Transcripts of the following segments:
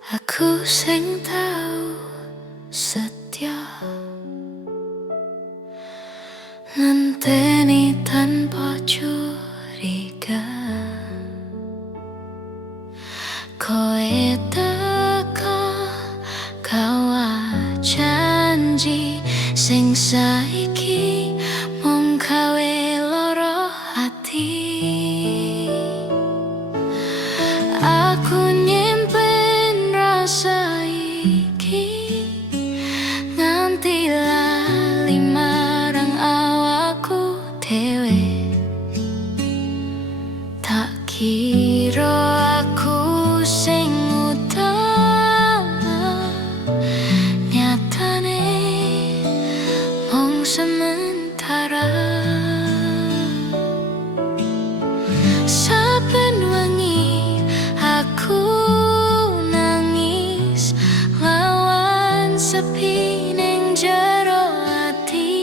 Aku sing tau setia ngenteni tanpa curiga, kowe teka gawa janji sing saiki mung gawe lara ati. Aku nyimpen rasa iki nganti lali marang awakku dhewe. Tak kira aku sing utama, nyatane mung sementara. Saben wengi aku nangis lawan sepi ning jero ati.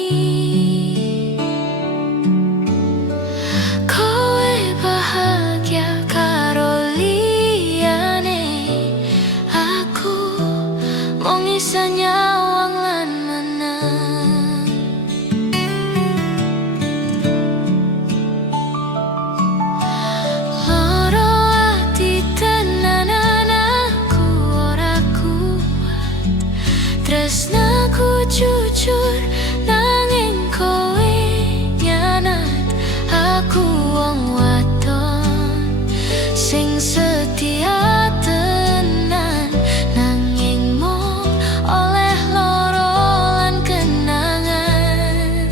Kowe bahagia karo liyane, aku mung isa nyawang lan menang. Loro ati tenanan aku ora kuat, tresnaku jujur nanging kowe nyanat. Aku wong wadon sing setia tenan, nanging mung oleh loro lan kenangan.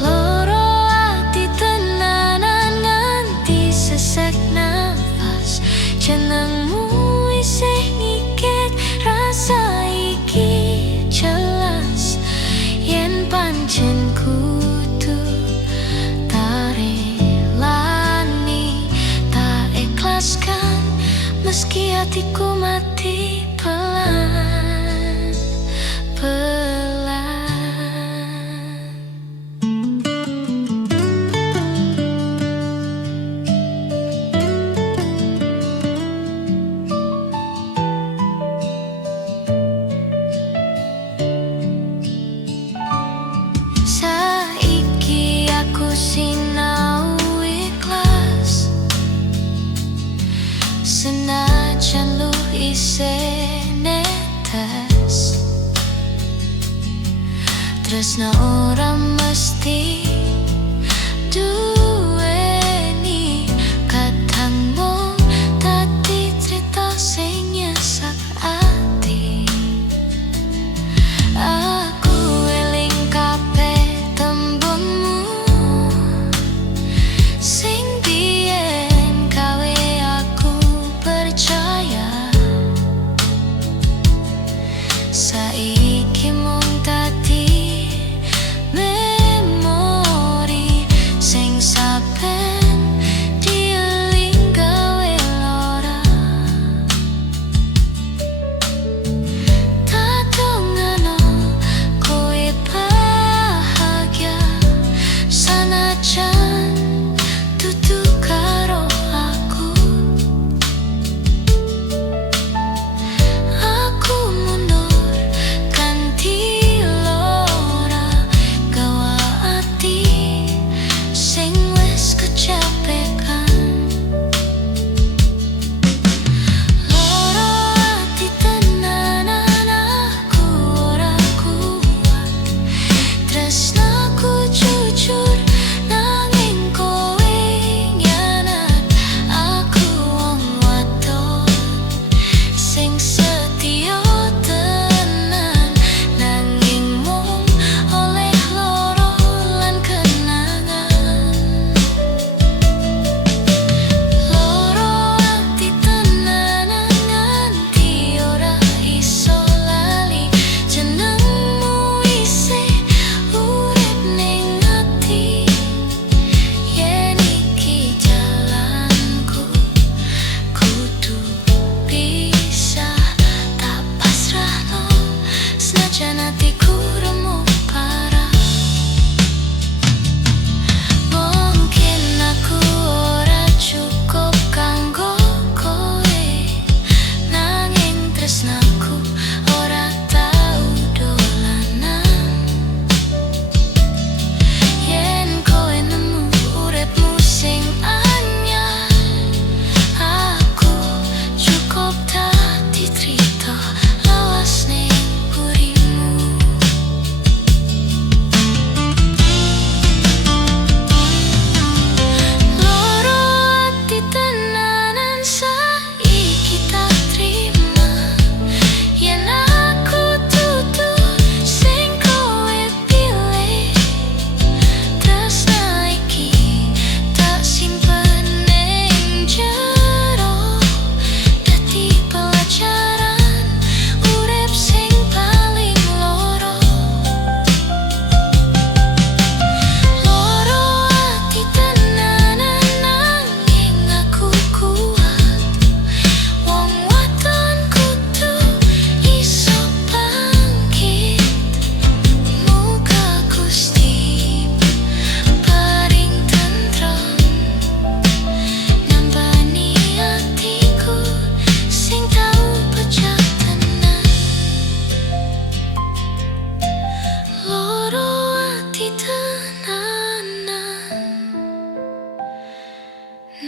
Loro ati tenanan nganti sesek nafas, jenengmu isih ngikik rasa iki jelas. Yen pancen kudu tak relani, tak ikhlaskan meski hatiku mati pelan-pelan. Saiki aku sinau ikhlas, senajan lu isih netes. Tresna ora mesti duweni, kadang mung dadi crita sing nyesak ati. Aku eling kabeh tembungmu sing biyen gawe aku percaya. Saiki mung dadi memori sing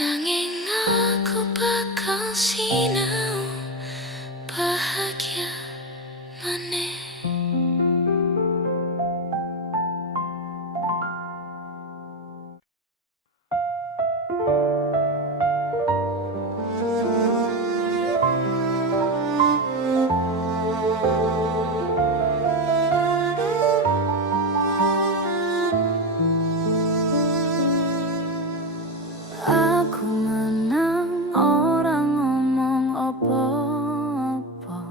nanging aku bakal sinau bahagia maneh. Aku menang orang ngomong opo-opo,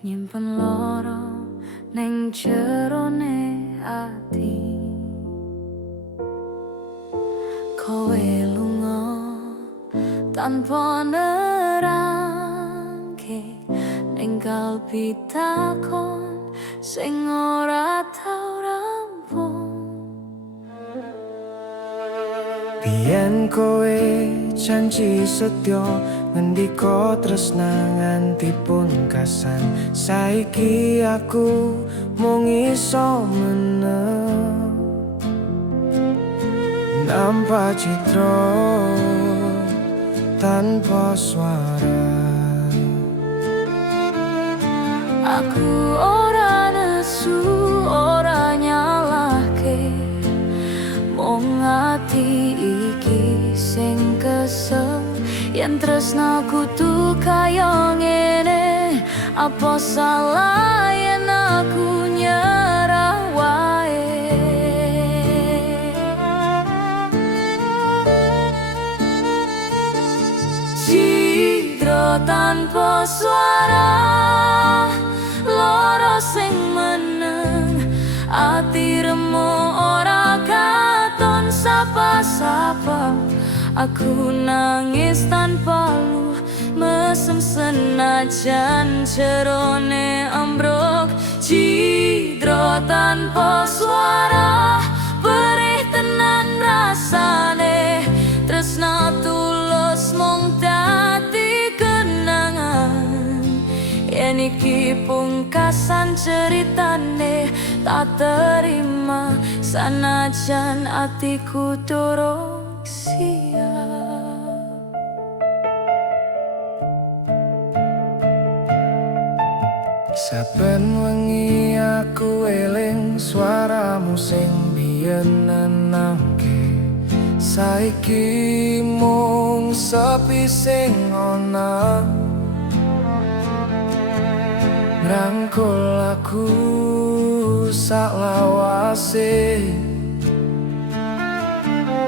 nyimpen loro neng jerone ati. Kowe lunga tanpa nerangke, ninggal pitakon sing ora tau rampung. Biyen kowe janji setya ngendika tresna nganti pungkasan. Saiki aku mung iso meneng nampa citra tanpa suara. Aku ora nesu, ora nyalahke, mung ati iki sing kesel. Yen tresnaku tuh kaya ngene, apa salah yen aku nyerah wae. Cidra tanpa suara, loro sing meneng, ati remo ora katon sapa-sapa. Aku nangis tanpa lu, mesem senajan jerone ambruk. Cidra tanpa suara, perih tenan rasane. Tresna tulus mung dadi kenangan. Yen iki pungkasan ceritane, tak terima sanajan atiku durung siap. Saben wengi aku eling suaramu sing biyen nenangke. Saiki mung sepi sing ana, ngrangkul aku saklawase.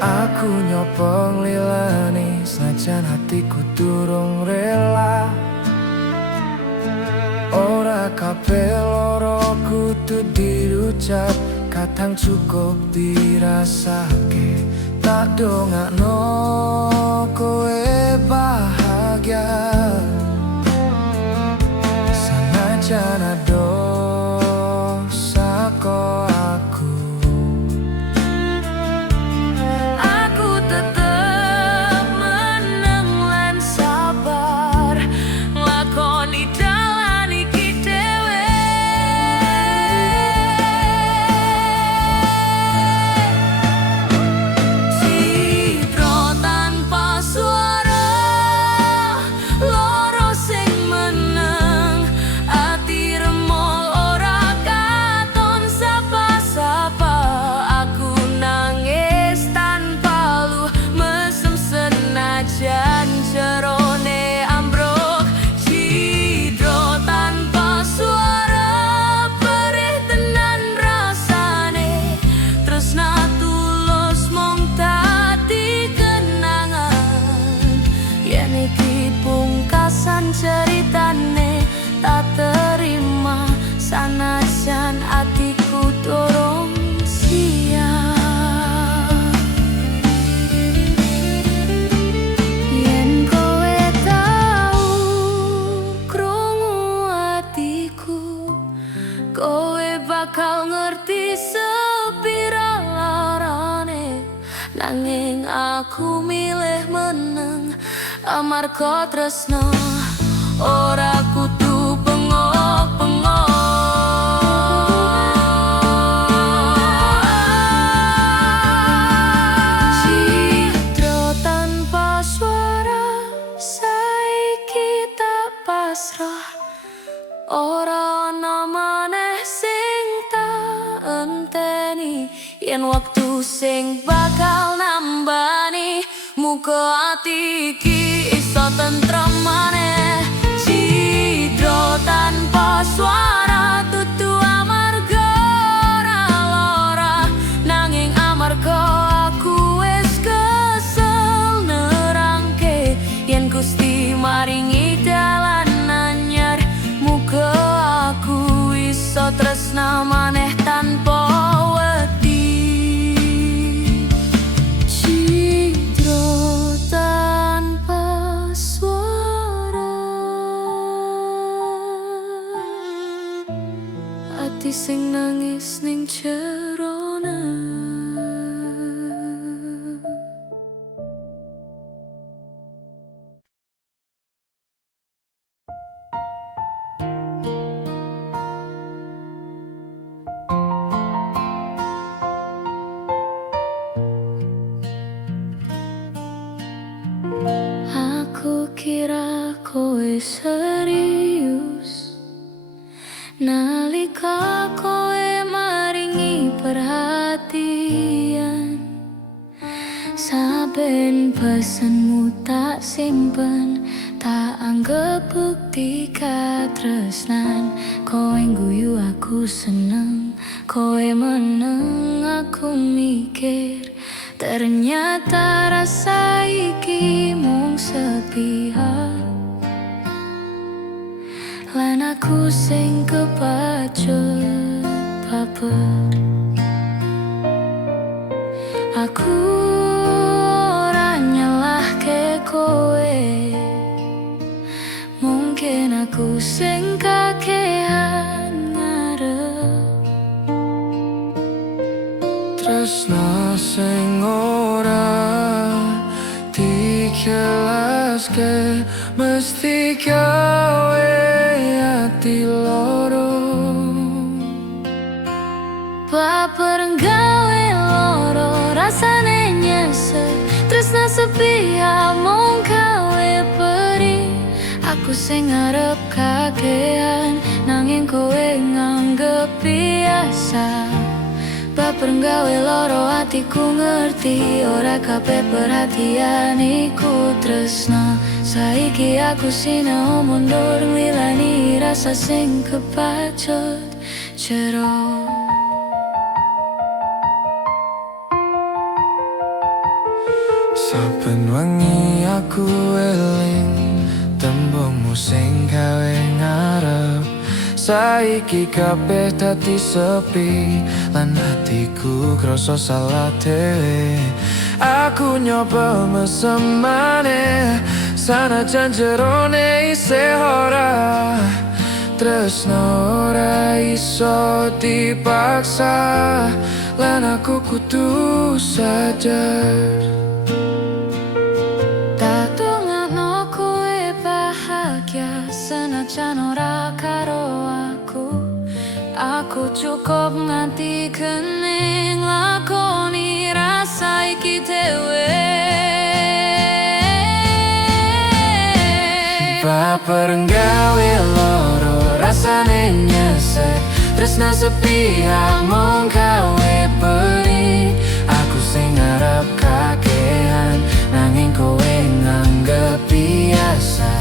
Aku nyoba nglilani senajan hatiku durung rela. Ora kabeh lara kudu diucap, kadang cukup dirasake. Tak dongakno kowe bahagia, sanajan ado saka aku. Aku tetep meneng lan sabar, nglakoni dalan iki dhewe. Cidra tanpa suara, loro sing meneng, ati remol ora katon sapa-sapa. Aku nangis tanpa lu, mesem senajan jerone ambruk. Cidra tanpa suara, perih tenan rasane. Tresna tulus mung dadi kenangan. Yen iki pungkasan ceritane, tak terima sanajan atiku durung siap. Yen kowe tau krungu atiku, kowe bakal ngerti sepira larane. Nanging aku milih meneng, amarga tresna ora kudu bengok-bengok. Cidra Muga ati iki iso tentrem maneh. Cidro tanpa suara tutu amarga ora lara, nanging amarga aku wis kesel nerangke yen Gusti maringi dalan anyar. Muga aku iso tresna maneh tanpa wedi. Cidro tanpa suara, ati sing nangis ning jerone. Aku kira kowe serius nalika kowe maringi perhatian. Saben pesenmu tak simpen, tak anggap bukti katresnan. Kowe ngguyu aku seneng, kowe meneng aku mikir. Ternyata rasa iki mung sepihak, lan aku sing kepacut baper. Aku ora nyalahke kowe, mungkin aku sing kakehan ngarep. Tresna sing ora dikelaske mesti gawe ati loro. Baper nggawe loro rasane nyesek, tresna sepihak mung gawe perih. Aku sing ngarep kakehan, nanging kowe nganggep biasa. Baper nggawe loro atiku ngerti, ora kabeh perhatian iku tresna. Saiki aku sinau mundur nglilani rasa sing kepacut jero. Saben wengi aku eling tembungmu sing gawe ngarep. Saiki kabeh dadi sepi, lan hatiku krasa salah dhewe. Aku nyoba mesem maneh, sanajan jerone isih ora. Tresno ora iso dipaksa, lan aku kudu sadar. Tak dongakno kowe bahagia, senajan ora karo aku. Aku cukup nganti kening lakoni rasa iki dhewe. Baper nggawe loro rasane nyesek, tresna sepihak mung gawe perih. Aku sing ngarep kakehan, nanging kowe nganggep biasa.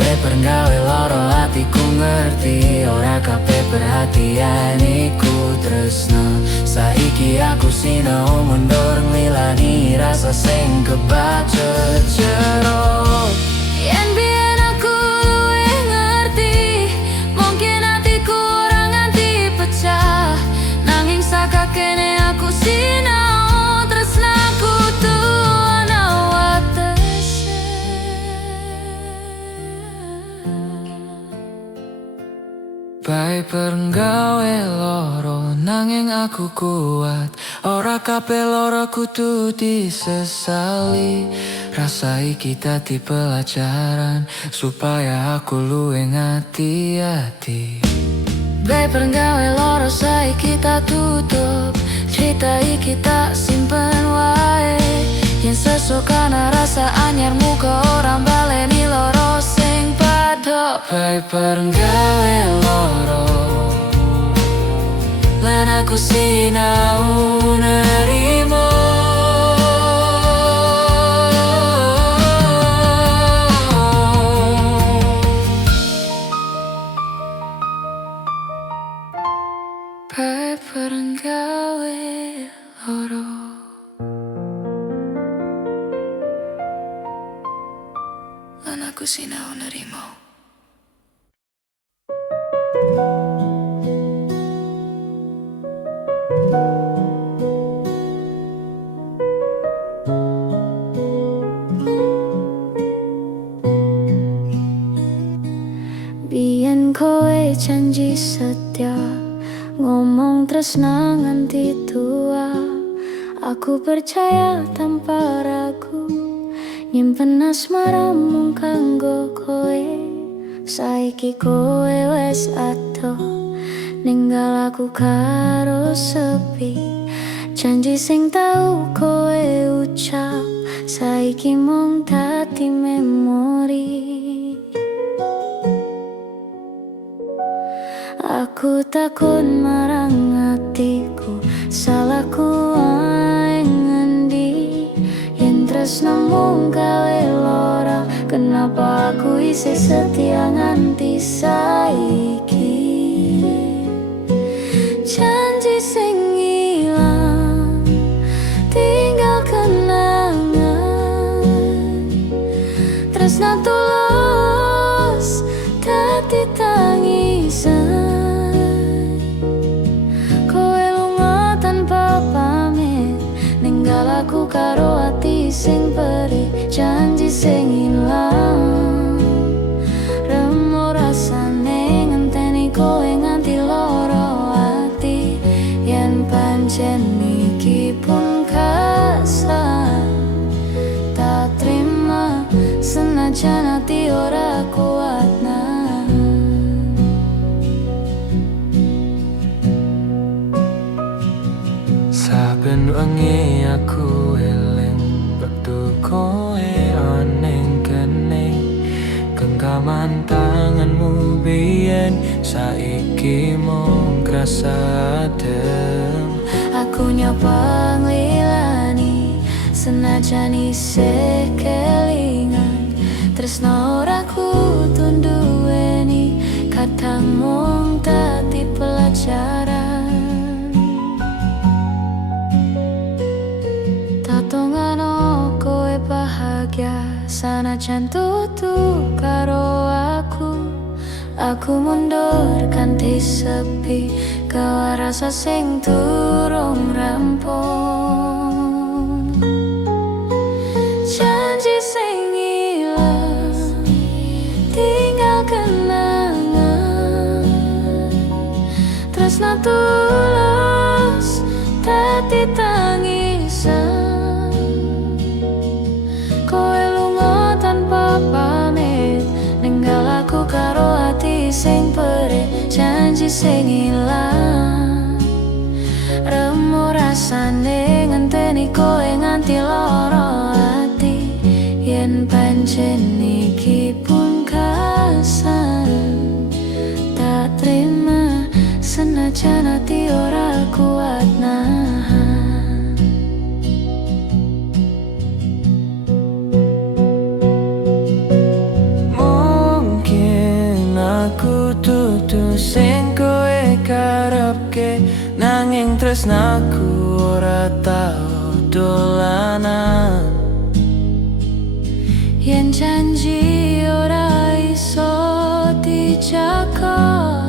Baper nggawe loro atiku ngerti, ora kabeh perhatian iku tresna. Saiki aku sinau mundur nglilani rasa sing kebacut jero. Yen biyen aku luwih ngerti, mungkin hatiku ora nganti pecah. Nanging sakakene aku sinau, tresnaku tuh ana watese. Baper nggawe loro, nanging aku kuat. Ora kabeh loro kudu disesali. Rasa iki dadi pelajaran supaya aku luwih ngati-ati. Baper nggawe loro saiki tak tutup, cerita iki tak simpen wae. Yen sesuk ana rasa anyar muga ora baleni loro sing padha. Baper nggawe loro, lan aku sinau nerimo. aku sinau nerimo. Biyen kowe janji setia, ngomong tresna nganti tua. Aku percaya tanpa ragu, nyimpen asmaramu kanggo kowe. Saiki kowe wes ado, ninggal aku karo sepi. Janji sing tau kowe ucap, saiki mung dadi memori. Aku takon marang atiku, salahku ae ngendi? Yen tresno mung gawe lara, kenapa aku isih setia nganti saiki? Janji sing ilang, tinggal kenangan. Tresno tulus dadi tangisan. Aku karo ati sing perih, janji sing ilang. Remo rasane ngenteni kowe nganti loro ati. Yen pancen iki pungkasan, tak terima senajan ati ora kuat nahan. Saben wengi aku eling wektu kowe oneng kene, genggaman tanganmu biyen saiki mung krasa adem. Aku nyoba nglilani senajan isih kelingan. Tresno ora kudu nduweni, kadang mung dadi pelajaran. Tatongano kowe bahagia, sanajan tutu karo aku. Aku mundur kanthi sepi, gawa rasa sing durung rampung. Janji sing ilang, tinggal kenangan. Tresno tulus dadi tangisan. Kowe lunga tanpa pamit, ninggal aku karo ati sing perih, janji sing ilang. Remo rasane ngenteni kowe nganti loro ati. Yen pancen iki pungkasan, tak terima senajan ati ora kuat nahan. Aku dudu sing kowe karepke, nanging tresnaku ora tau dolanan. Yen janji ora iso dijaga,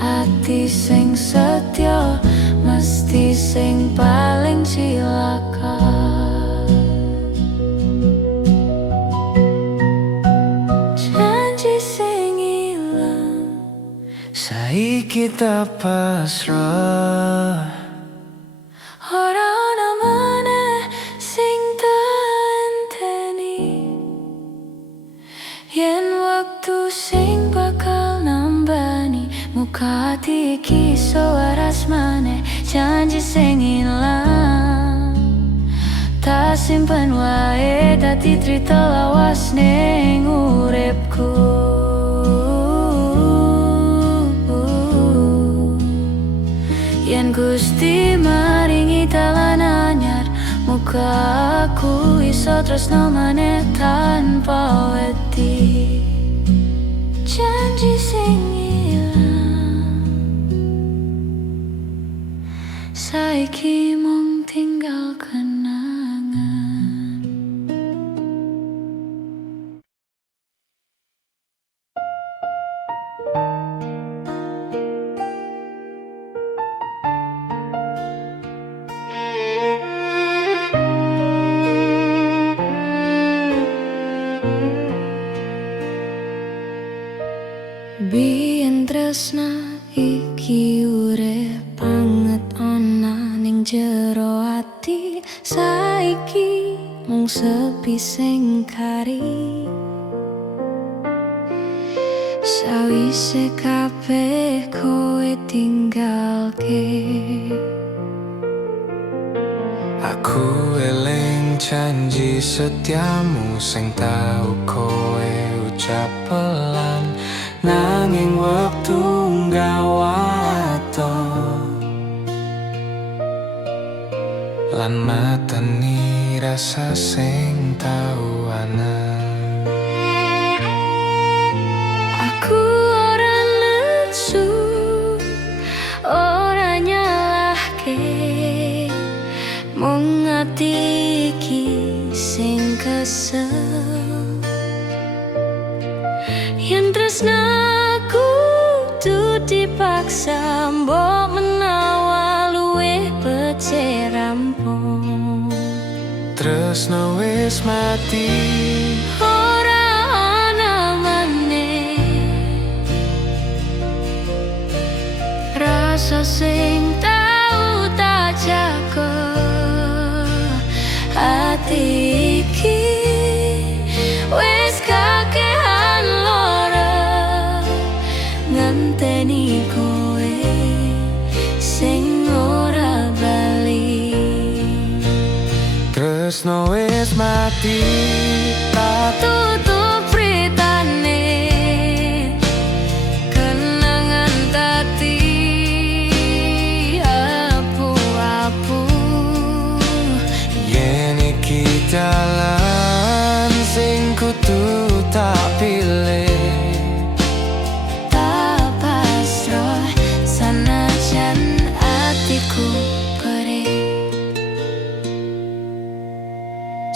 ati sing setya mesti sing paling cilaka. Janji sing ilang, saiki tak pasrah. ora ana maneh sing tenteni. Yen waktu sing bakal nambani muka ati iki iso waras maneh. Janji sing ilang, tak simpen wae dadi cerita lawas ning uripku. Yen Gusti maringi dalan anyar, muga aku iso tresno maneh tanpa wedi. Janji sing ilang, saiki mung tinggal kenangan. tresna iki urip banget ana ning jero ati. Saiki mung sepi sing kari. Sawise kabeh kowe tinggalke, aku eling janji setiamu sing tau kowe ucap pelan. Nanging wektu nggawato lan mateni rasa sing tau ana. aku ora nesu, ora nyalahke, mung ati iki sing kesel. Yen tresnaku tu dipaksa, mbok menawa luwih becik rampung. Tresno wis mati, Ora ana maneh rasa sing tau tak jaga. Ati iki wis kakehan lara ngenteni kowe sing ora bali. tresno wis mati. Tak Tutup beritane, kenangan tadi apu-apu. yen iki dalan sing kudu tak pilih. Tak pasrah sanajan atiku perih.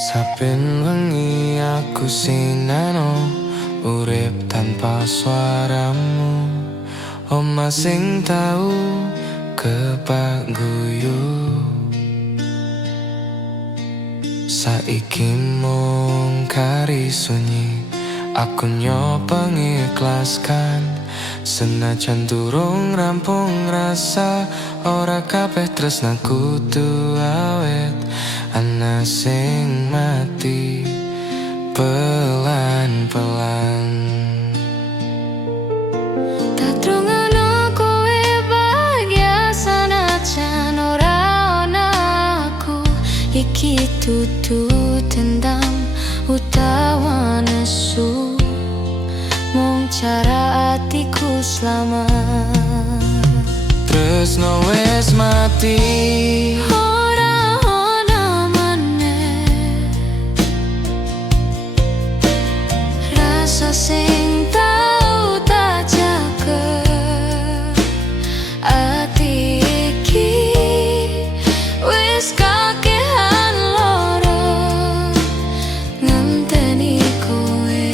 Saben wengi aku sinano urip tanpa suaramu. Omah sing tau kebak guyu saiki mung kari sunyi. Aku nyoba ngikhlaskan senajan durung rampung rasa. Ora kabeh tresnaku kudu awet, ana sing mati pelan-pelan. Tak trungono kowe bahagia sanajan ora ana aku. Iki dudu dendam utawa nesu, mung cara atiku selamat. Tresno wis mati, Ora ana maneh rasa sing tau tak jaga. Ati iki wis kakehan lara ngenteni kowe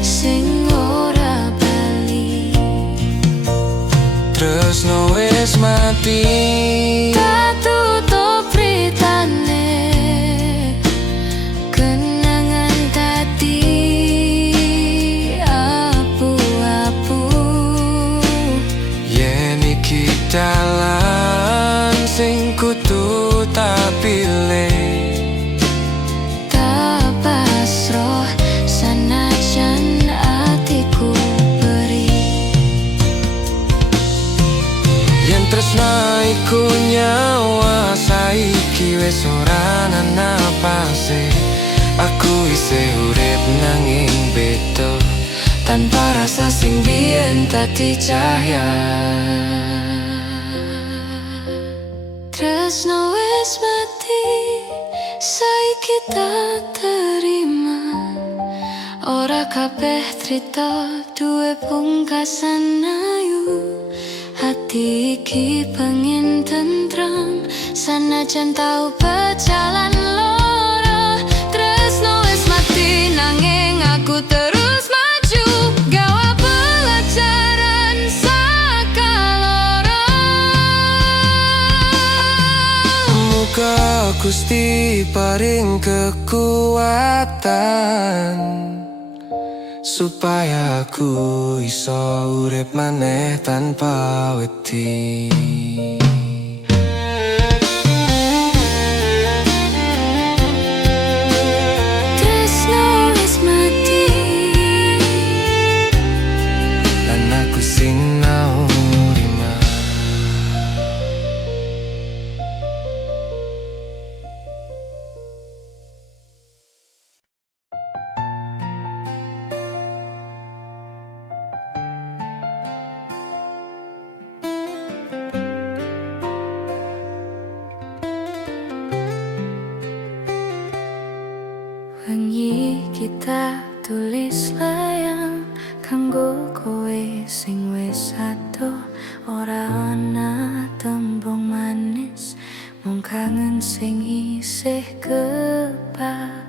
sing ora bali. tresno wis mati. Tak tutup beritane, kenangan tadi apu-apu. Yen iki dalan sing kudu tak pilih. Tak pasrah sanajan atiku perih. Yen tresna iku nyawa, saiki wis ora ana napase. Aku isih urip nanging beda, tanpa rasa sing biyen tadi cahya. Tresno wis mati, saiki tak terima. Ora kabeh trita duwe pungkasan ayu. Hati iki pengen tentrem sanajan tau berjalan loro. Tresno wis mati nanging aku terus maju, gawa pelajaran saka loro. Muga Gusti paring kekuatan supaya aku iso urip maneh tanpa wedi. Tresno wis mati, Lan aku sinau rima. Wengi kita tulis layang kanggo kowe sing wis adoh. Ora ana tembung manis mung kangen sing isih kebak.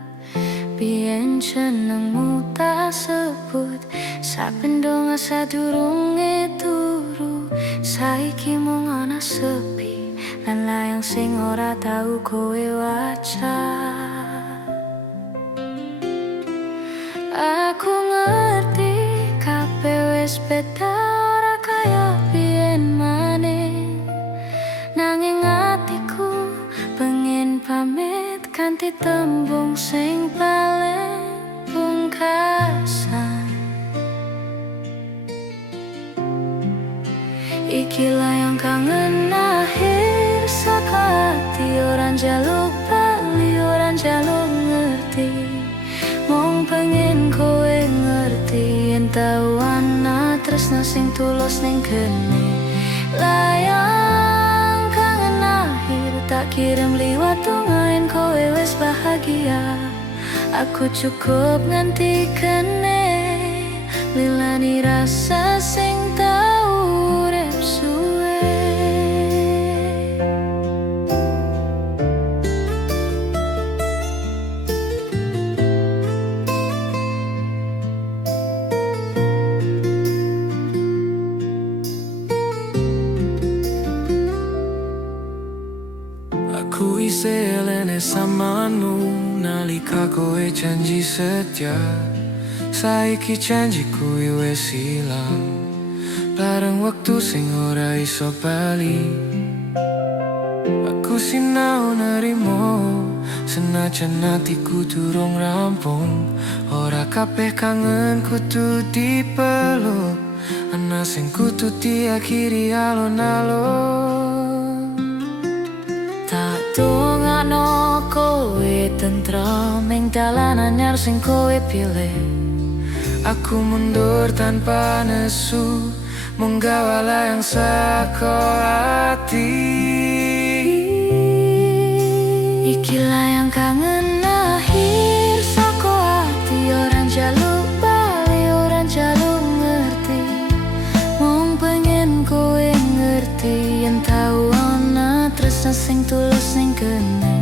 Biyen jenengmu tak sebut saben donga sadurunge turu. Saiki mung ana sepi lan layang sing ora tau kowe waca. Aku ngerti kabeh wis beda ora kaya biyen maneh. Nanging atiku pengen pamit kanthi tembung sing paling pungkasan. Iki layang kangen akhir saka ati. Ora njaluk bali, ora njaluk ngerti, mung pengen kowe ngerti yen tau ana tresno sing tulus ning kene. Layang kangen akhir tak kirim liwat dongain kowe wis bahagia. Aku cukup nganti kene lilani rasa sing tau urip suwe. Aku isih elene samanmu nalika kowe janji setia. Saiki janjiku wis ilang bareng wektu sing ora iso bali. Aku sinau nerimo senajan atiku durung rampung. Ora kabeh kangen kudu dipeluk, ana sing kudu diakhiri alon-alon. Tak dongakno kowe tentrem ing dalan anyar sing kowe pilih. Aku mundur tanpa nesu, menggawa layang saka hati. Iki layang kangen akhir saka ati. Ora njaluk bali, ora njaluk ngerti, mung pengen kowe ngerti yen tau ana tresno sing tulus ning kene.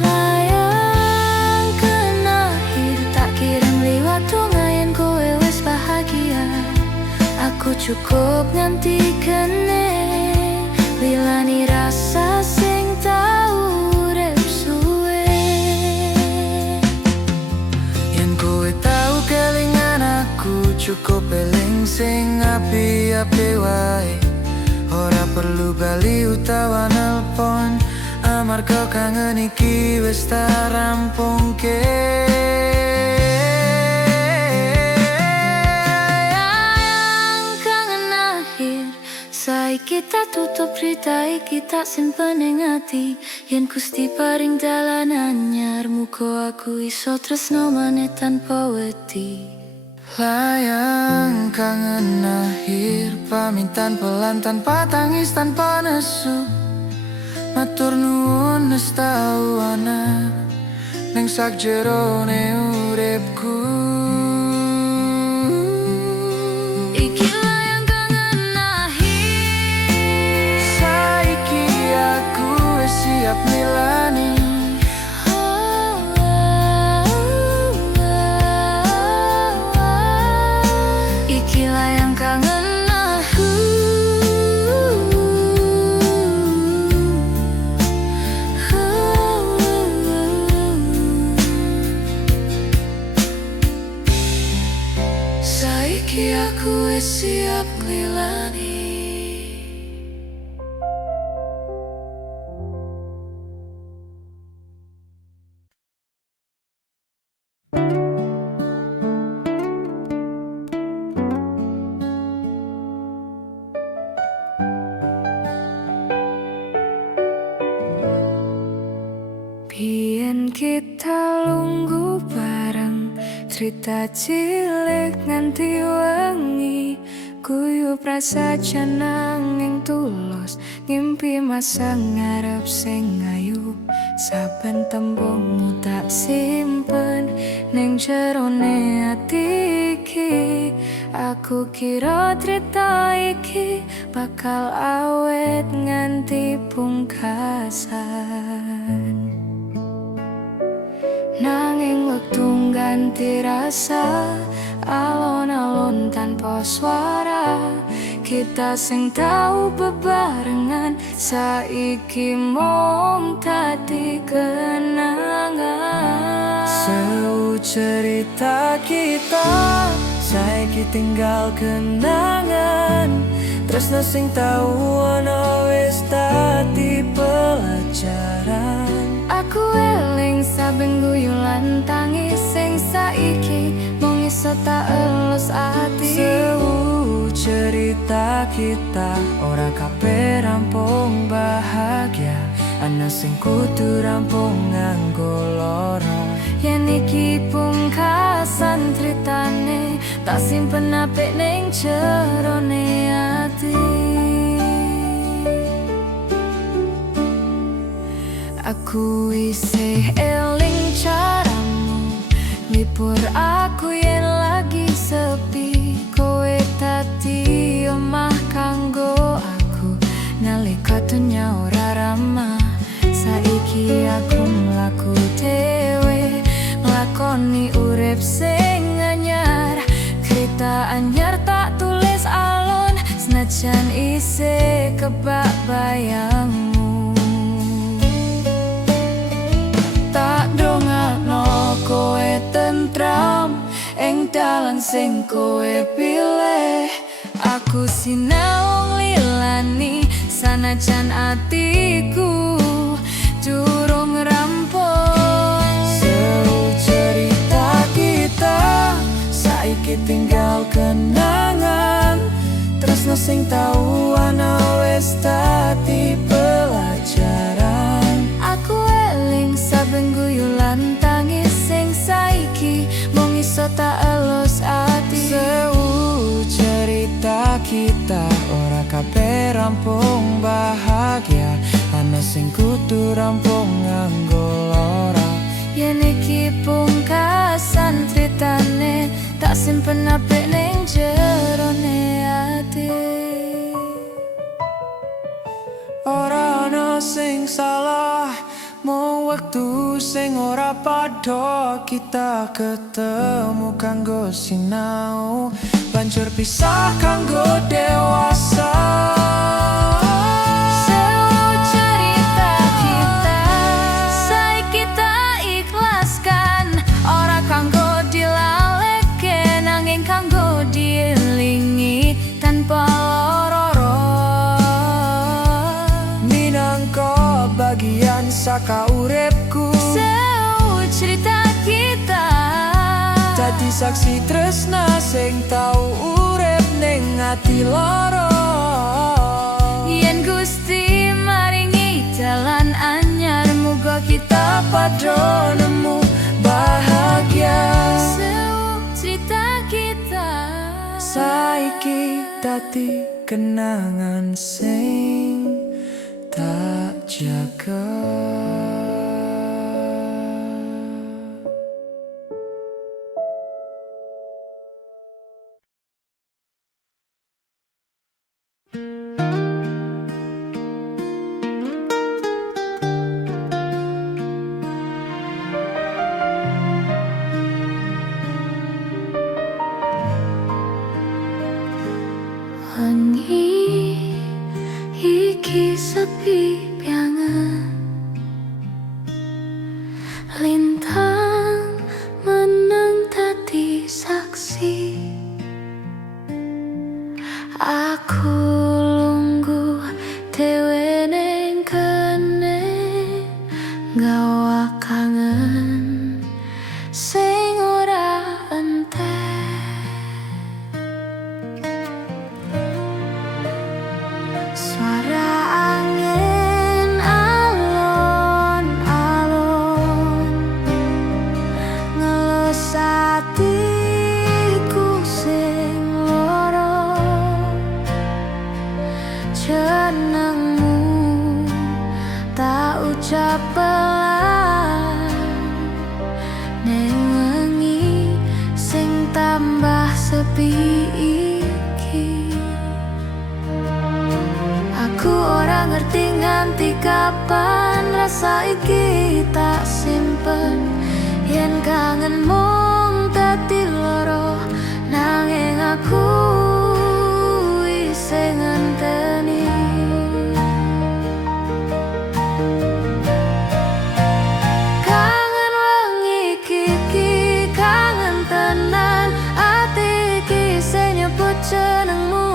Layang kangen akhir tak kirim liwat donga yen kowe wis bahagia. Aku cukup nganti kene lilani rasa sing tau urip suwe. Yen kowe tau kelingan aku, cukup eling sing api-api wae. Ora perlu bali utawa nelpon, amarga kangen iki wis tak rampungke. Saiki tak tutup cerita iki tak simpen ing ati. Yen Gusti paring dalan anyar, muga aku iso tresno maneh tanpa wedi. Layang kangen akhir, pamitan pelan tanpa tangis tanpa nesu. Matur nuwun wis tau ana ning sakjerone uripku. Iki layang kangen akhir. Saiki aku wis siap milani. Iki layang kangen akhir. Saiki aku wis siap nglilani. Biyen kita lungguh bareng, cerita cilik nganti wengi, guyu prasajan nanging tulus, ngimpi masa ngarep sing ayu. Saben tembungmu tak simpen ning jerone ati iki. Aku kira cerita iki bakal awet nganti pungkasan. Nanging wektu ganti rasa, alon-alon tanpa suara. Kita sing tau bebarengan, saiki mung dadi kenangan. Seu cerita kita, saiki tinggal kenangan. Tresno sing tau ana wis dadi pelajaran. Aku eling saben guyu lan tangis sing saiki mung iso tak elus ati. Seu cerita kita ora kabeh rampung bahagia, ana sing kudu rampung nganggo lara. Yen iki pungkasan critane, tak simpen apik ning jerone ati. Aku isih eling caramu ngibur aku yen lagi sepi. Kowe dadi omah kanggo aku nalika dunya ora ramah. Saiki aku mlaku dhewe, nglakoni urip sing anyar. Cerita anyar tak tulis alon, senajan isih kebak bayangmu. Kowe tentram ing dalan sing kowe pilih. Aku sinau nglilani sanajan atiku durung rampung. Seu cerita kita, saiki tinggal kenangan. Tresno sing tau ana wis dadi pelajaran. Aku eling saben guyu lan tangis sing saiki mung iso tak elus ati. Seu cerita kita ora kabeh rampung bahagia, ana sing kudu rampung nganggo lara. Yen iki pungkasan critane, tak simpen apik ning jerone ati. Ora ana sing salah, mung wektu sing ora padha. Kita ketemu kanggo sinau, banjur pisah kanggo dewasa. Seu cerita kita, saiki tak ikhlaskan. Ora kanggo dilaleke, nanging kanggo dielingi tanpa loro-loro. Minangka bagian saka uripku, Seu cerita kita dadi saksi tresna sing tau urip ning ati loro. yen Gusti maringi jalan anyar, muga kita padha nemu bahagia. Seu cerita kita Saiki dadi kenangan sing tak jaga. Wangi iki sepi piangan, atiku sing lara, jenengmu tak ucap pelan ning wengi sing tambah sepi iki. Aku ora ngerti nganti kapan rasa iki tak simpen. Yen kangen mung dadi loro, nanging aku isih ngenteni. Kangen wengi iki, kangen tenan. Ati iki isih nyebut jenengmu,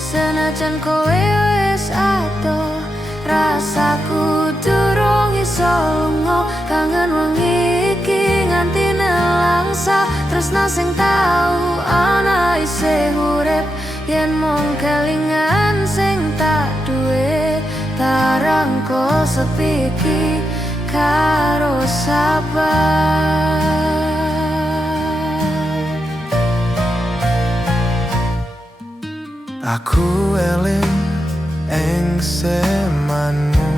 senajan kowe wis adoh. Rasaku durung iso lunga. Kangen wengi iki nganti nelangsa. Tresna sing tau ana isih urip, yen mung kelingan sing tak duwe. Tarangko sepi iki karo sabar. Aku eling ing semanmu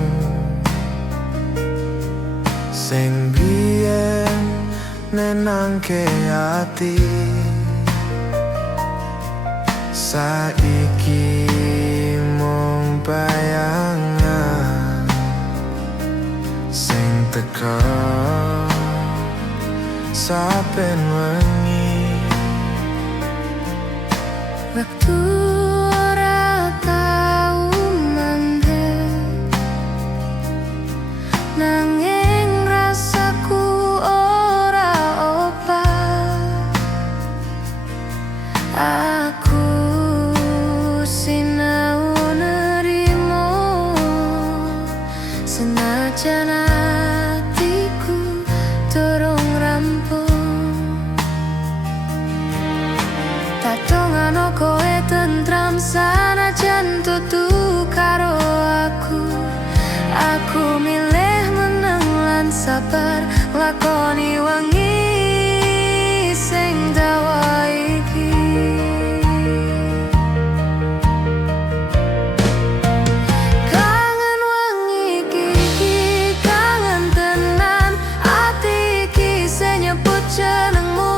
sing biyen nenangke ati. Saiki mung bayangan sing teka saben wengi. Waktu ora tau mandek, nanging rasaku ora obah. Aku sinau nerimo, senajan atiku durung rampung. Tatongan kowe tentram sanajan tutu karo aku. Aku milih meneng lan sabar, lakoni wengi sing dawa iki. Kangen wengi iki, kangen tenan. Ati iki isih nyebut jenengmu,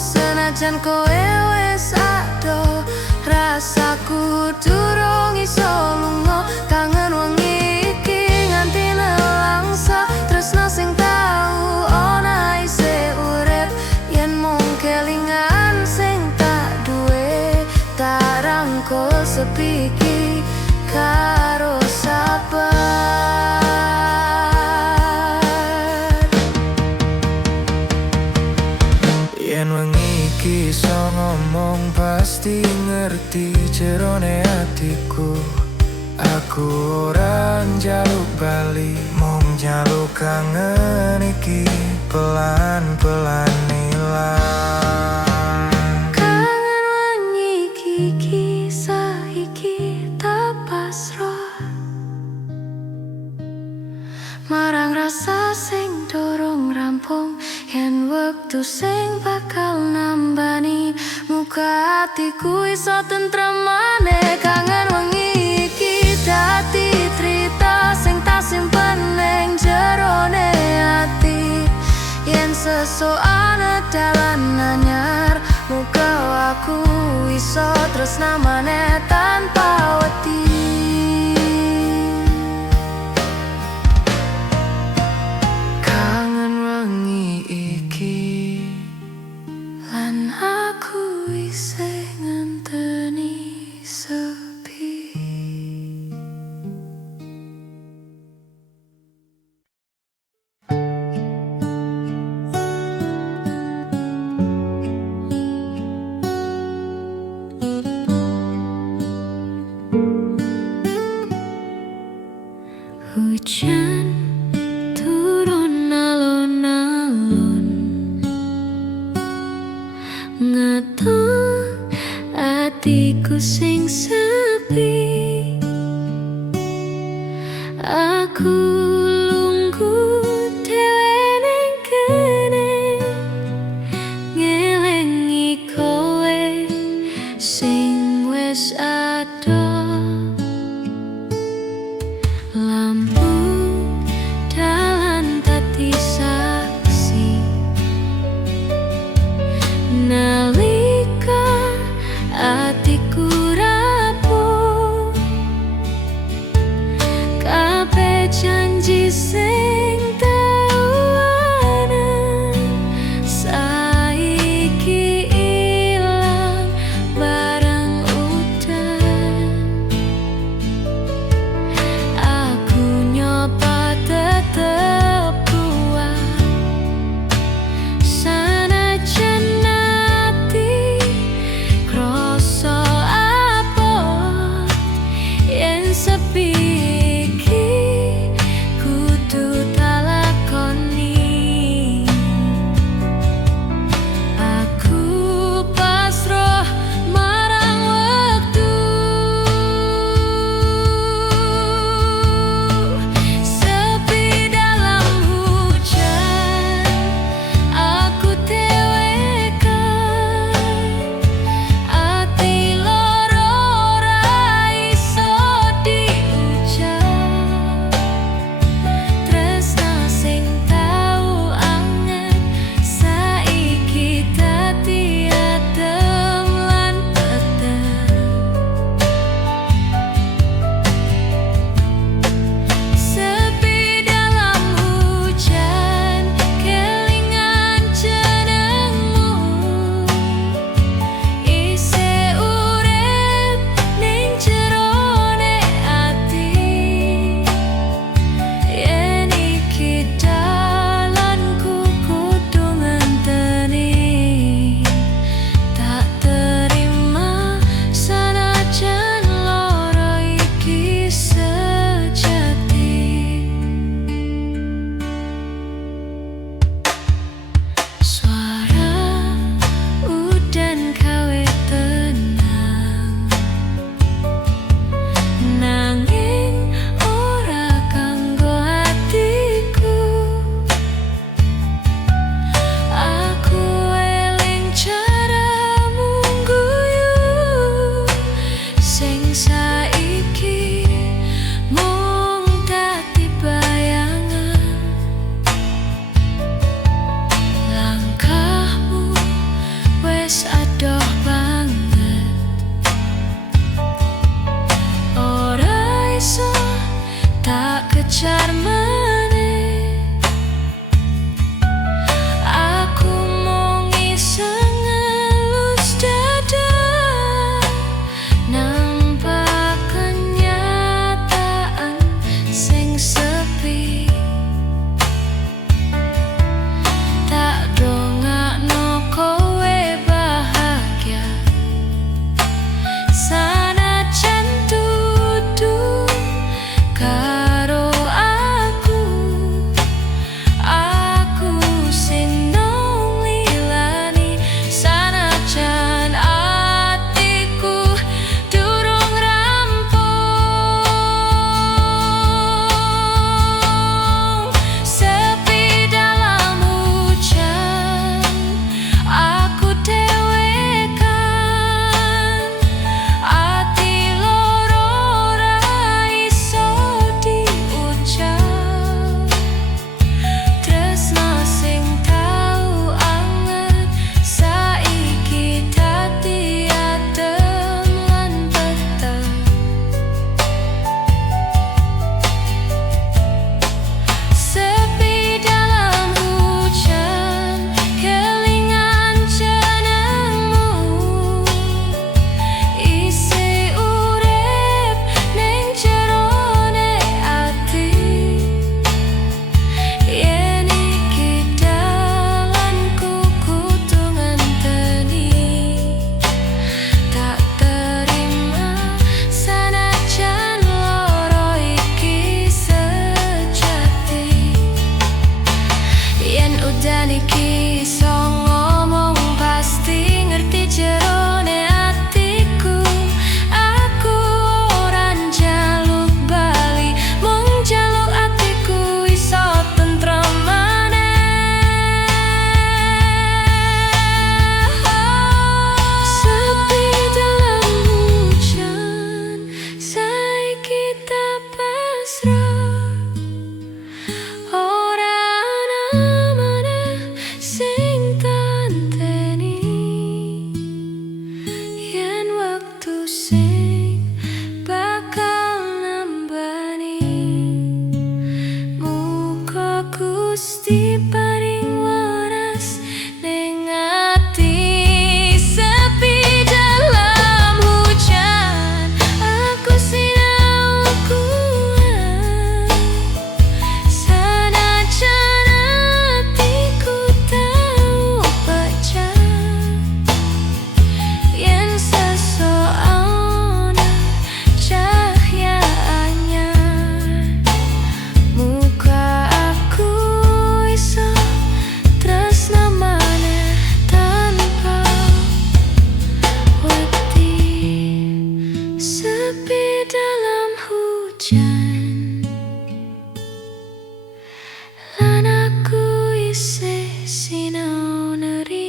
senajan kowe wis adoh. Rasaku durung iso lunga. Kangen wengi iki nganti nelangsa. Tresna sing tau ana isih urip, yen mung kelingan sing tak duwe. Tak rangkul sepi iki karo sabar. Yen wengi iki iso ngomong pasti ngerti jerone atiku. Aku ora njaluk bali, mung njaluk kangen iki pelan-pelan ilang. Kangen wengi iki, kisah iki tak pasrah marang rasa sing durung rampung. Yen wektu sing bakal nambani muka atiku iso tentrem maneh. Kangen wengi iki dadi cerita sing tak simpen ning jerone ati. Yen sesokan dalan anyar, muga aku iso tresna maneh tanpa wedi. Kangen wengi iki lan aku isih ngenteni sepi. Hujan turun alon-alon, ngetung atiku sing sepi. Aku lungguh dhewe ning kene, rado lampu dalan tadi saksi nalika atiku rapuh kabeh janji sing tawanan saiki ilang bareng udan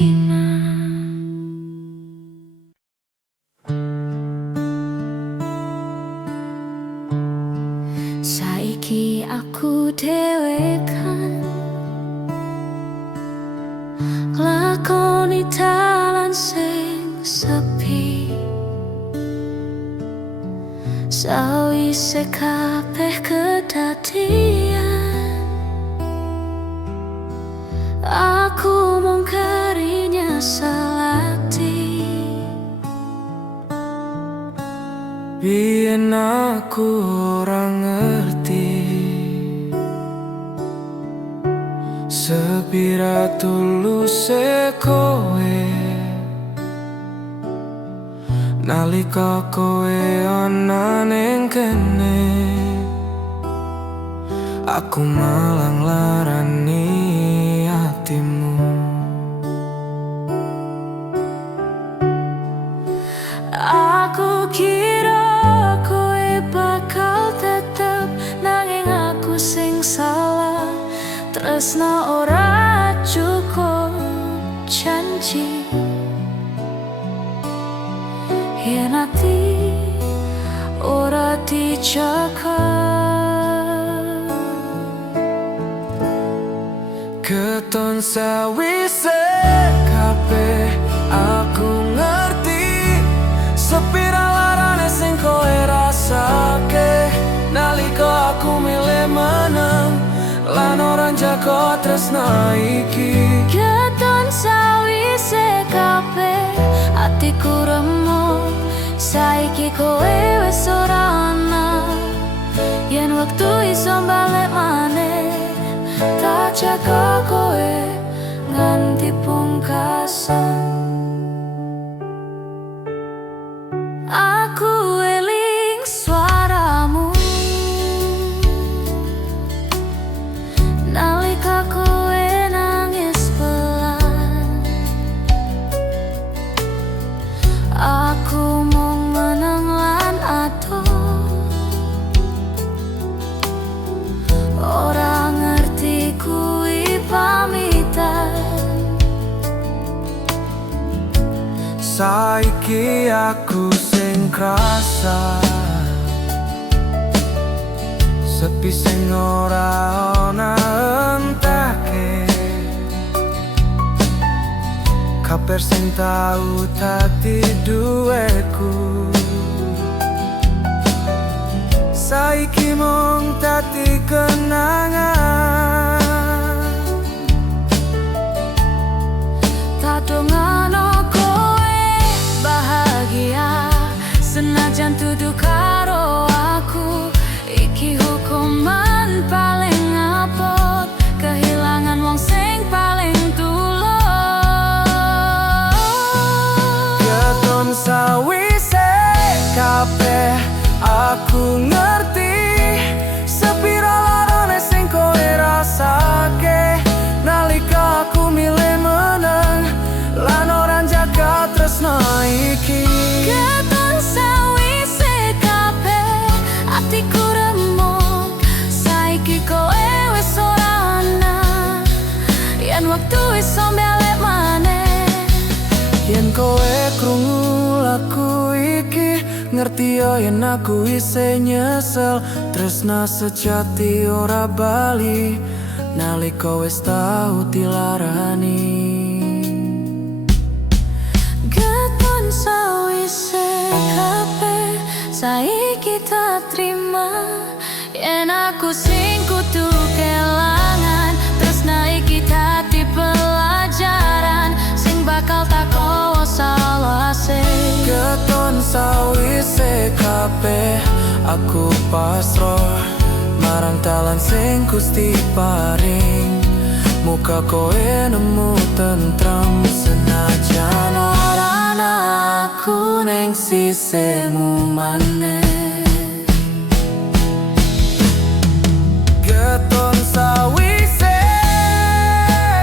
terima. Saiki aku dhewe kan lakoni dalan sing sepi, sawise kabeh kedadian aku mung keri nyesel ati. Biyen aku ora ngerti sepira tuluse kowe nalika kowe ana ning kene. Aku malah nglarani atimu. Aku kira kowe bakal tetep, nanging aku sing salah. Tresna ora cukup janji, yen ati ora dijaga. Keton sawise kabeh aku ngerti sepira larane sing kowe rasake nalika aku milih meneng lan ora jaga tresna iki. Keton sawise kabeh atiku remuk, saiki kowe wis ora ana. Yen wektu iso balik maneh, tak jaga kowe nganti pungkasan. Aku eling suaramu nalika kowe nangis pelan. Aku mung meneng lan adoh, ora ngerti kuwi pamitan. Saiki aku sing krasa sepi sing ora ana entake, kabar sing tau dadi duweku saiki mung dadi kenangan. Tadongano kowe bahagia senajan dudu karo aku. Iki hukuman paling apot, kehilangan wong sing paling tulus. Keton sawise kabeh aku ngerti sepira larane sing kowe rasake nalika aku milih meneng lan ora jaga tresna iki. Keton sawise kabeh atiku remuk, saiki kowe wis ora ana. Yen wektu iso balik maneh, Yen kowe krungu lagu iki ngerti yo yen aku isih nyesel. Tresna sejati ora bali nalika wis tau dilarani. keton sawise kabeh saiki tak terima. Yen aku sing kudu kelangan, tresna iki dadi pelajaran sing bakal tak kowo salahse. Keton sawise kabeh aku pasrah marang dalan sing Gusti paring. Muka kowe nemu tentrem senajan ora ana aku ning sisihmu maneh. Keton sawise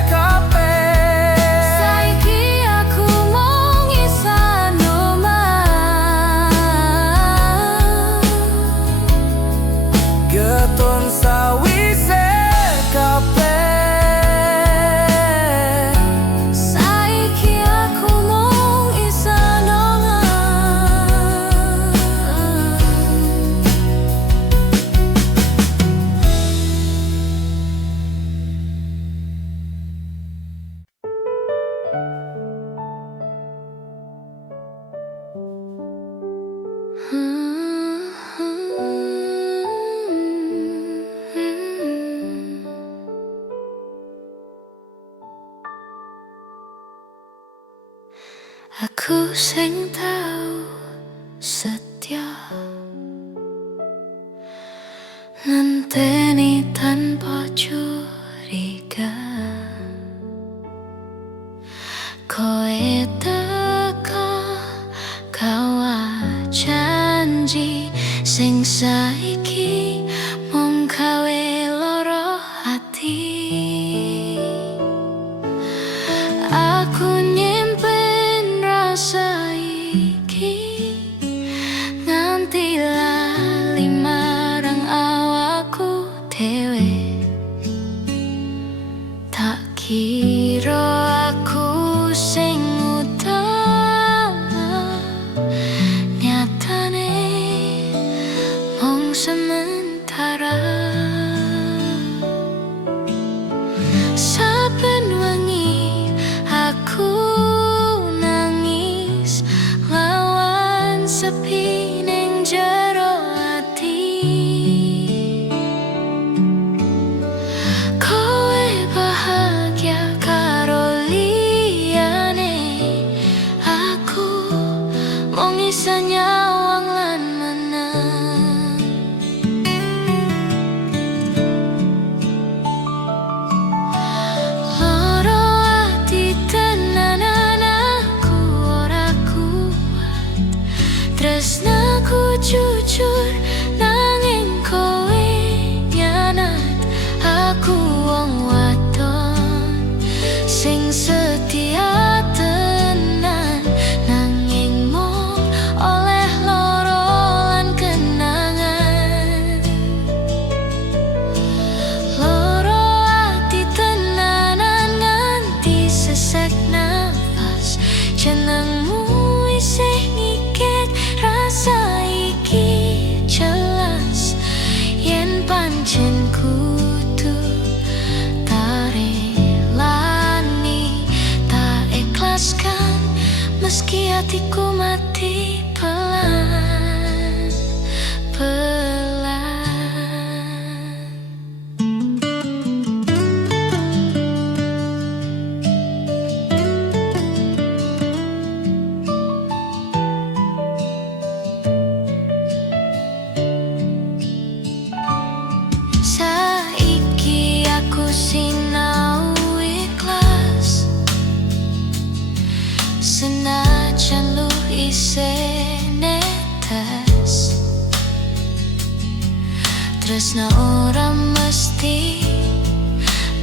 kabeh Saiki aku mung isan omah. Keton sawise kabeh Saiki Aku sing tau setia ngenteni tanpa curiga, kowe teka gawa janji sing saiki mung gawe loro ati. Aku nyimpen rasa iki nganti lali marang awakku dhewe. Tak kira aku sing utama, nyatane mung sementara. Saben wengi aku nangis lawan sepi ning jero ati. Kowe bahagia karo liyane, aku mung iso nyawang lan menang. Loro ati tenanan aku ora kuat, tresnaku jujur nanging kowe nyanat. Aku wong wadon sing setia tenan, nanging mung oleh loro lan kenangan. Loro ati tenanan nganti sesek nafas, jenengmu isih ngikik rasa iki jelas. Yen pancen kudu tak relani, tak ikhlaskan meski hatiku mati pelan-pelan. Saiki aku sinau ikhlas, senajan lu isih netes. Tresna ora mesti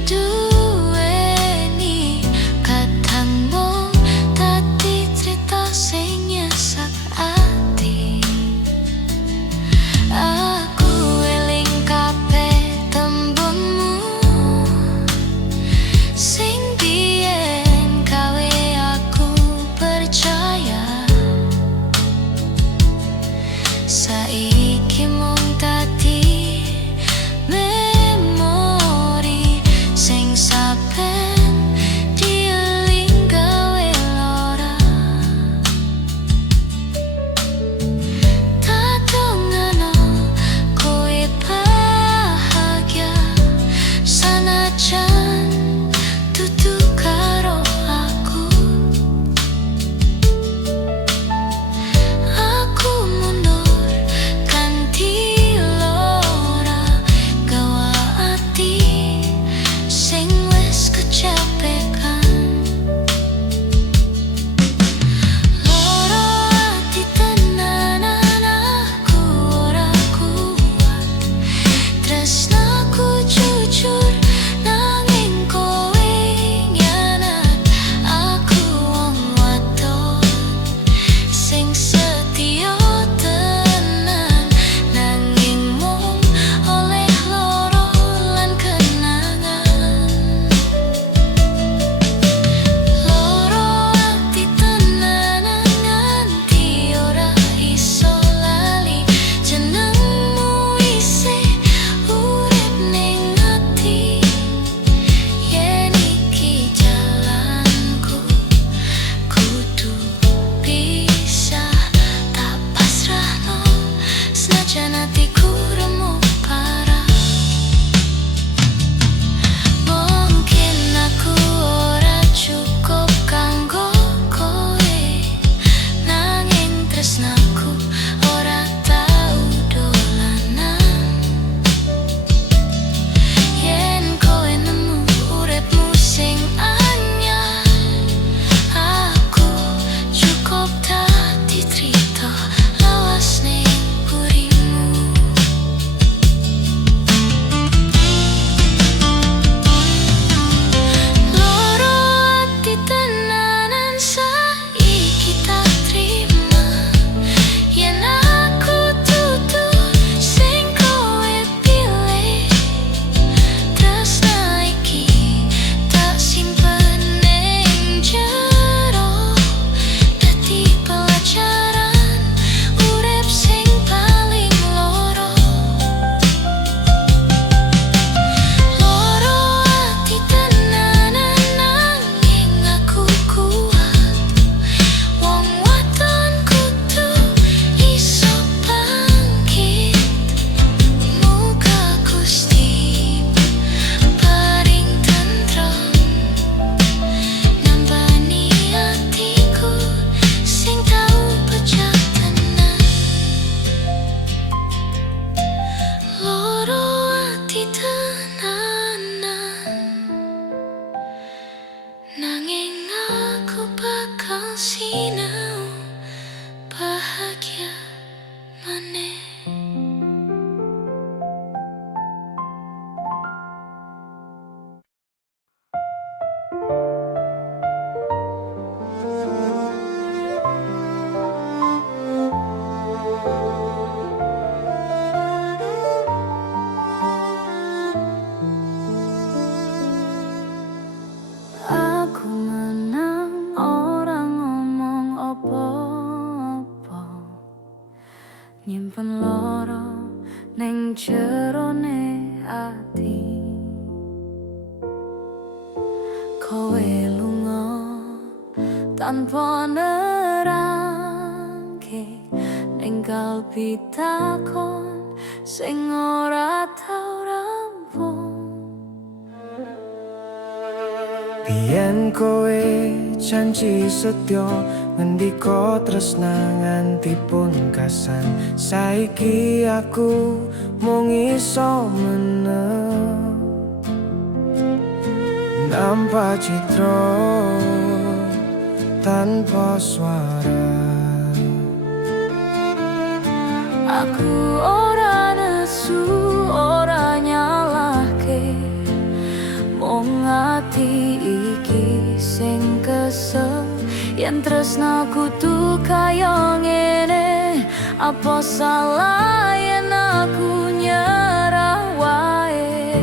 duweni, kadang mung dadi crita sing nyesak ati. Aku eling kabeh tembungmu sing biyen gawe aku percaya. Saiki mung dadi memori sing saben dieling gawe lara. Tatungano kowe bahagia, sanajan dudu karo aku. jerone ati. Kowe lunga tanpa nerangke ning kalbi takon sing ora tau rampung. Biyen kowe janji setya ngendika tresna nganti pungkasan. Saiki aku mung iso meneng nampa citra tanpa suara. Aku ora nesu, ora nyalahke, mung ati iki sing kesel. Yen tresnaku tuh kaya ngene, apa salah yen aku nyerah wae.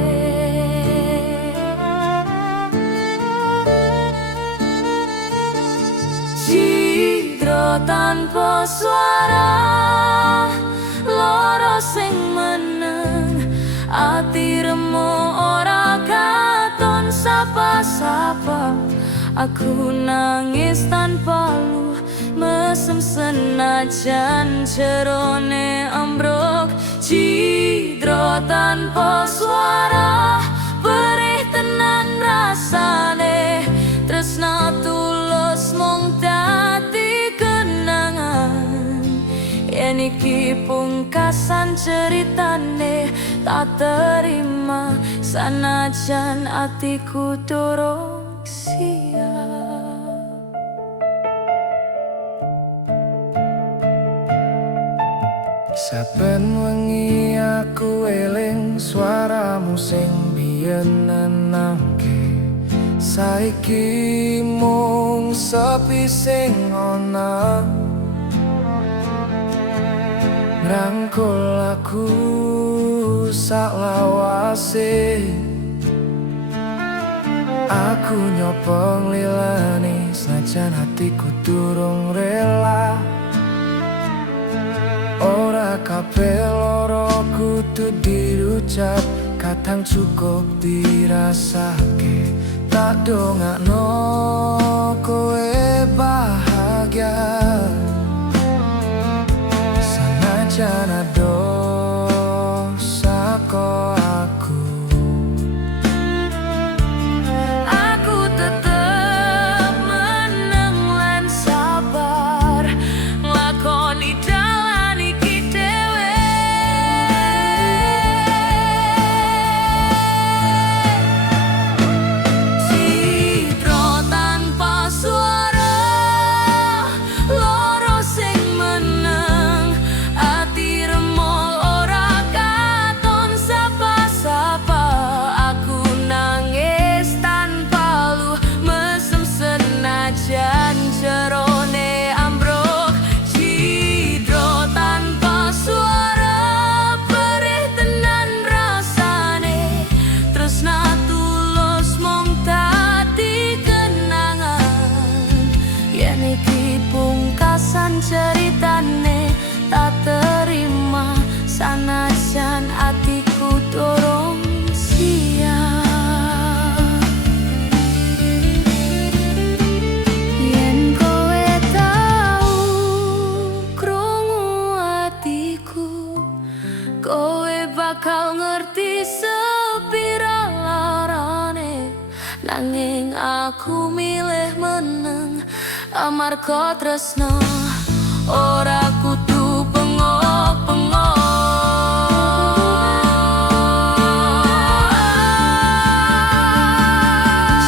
Citra tanpa suara, loro sing meneng, ati remo ora katon sapa-sapa. Aku nangis tanpa lu, mesem senajan jerone ambruk. Citra tanpa suara, perih tenan rasane. Tresna tulus mung dadi kenangan. Yen iki pungkasan ceritane, tak terima sanajan atiku durung siap. Saben wengi aku eling suaramu sing biyen nenangke. Saiki mung sepi sing ana ngrangkul aku saklawase. Aku nyoba nglilani senajan hatiku durung rela. Ora kabeh lara kudu diucap, kadang cukup dirasake. Tak dongakno kowe bahagia, sanajan ado saka aku. Aku tetep meneng lan sabar, nglakoni dalan iki dhewe. Citra tanpa suara, loro sing meneng, ati remol ora katon sapa-sapa. Aku nangis tanpa lu, mesem senajan jerone ambruk. Citra tanpa suara, perih tenan rasane. Tresna tulus mung dadi kenangan. Yen iki pungkasan ceritane, tak terima sanajan atiku durung siap. Yen kowe tau krungu atiku, kowe bakal ngerti sepira larane. Nanging aku milih meneng amarga tresna, ora kudu bengok-bengok.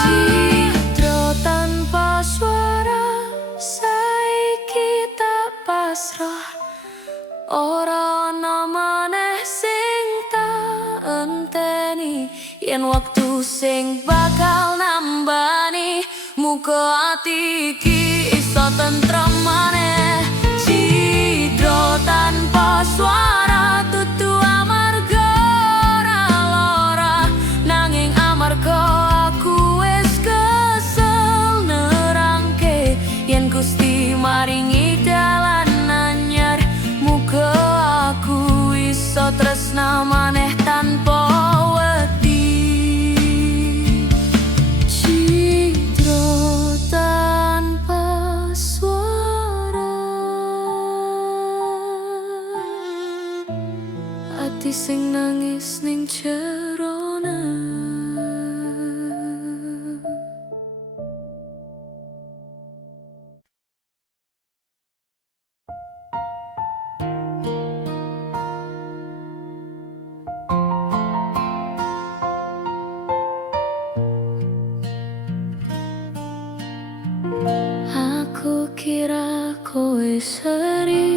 Citra tanpa suara, saiki tak pasrah. Ora ana maneh sing tak enteni, yen waktu sing bakal nambani. Muga ati iki iso tentrem maneh. Citra tanpa suara, tutu amarga ora lara, nanging amarga aku wis kesel nerangke. Yen Gusti maringi dalan anyar, muga aku iso tresna maneh tanpa wedi. Cidro tanpa suara, ati sing nangis ning jerone. Aku kira kowe serius,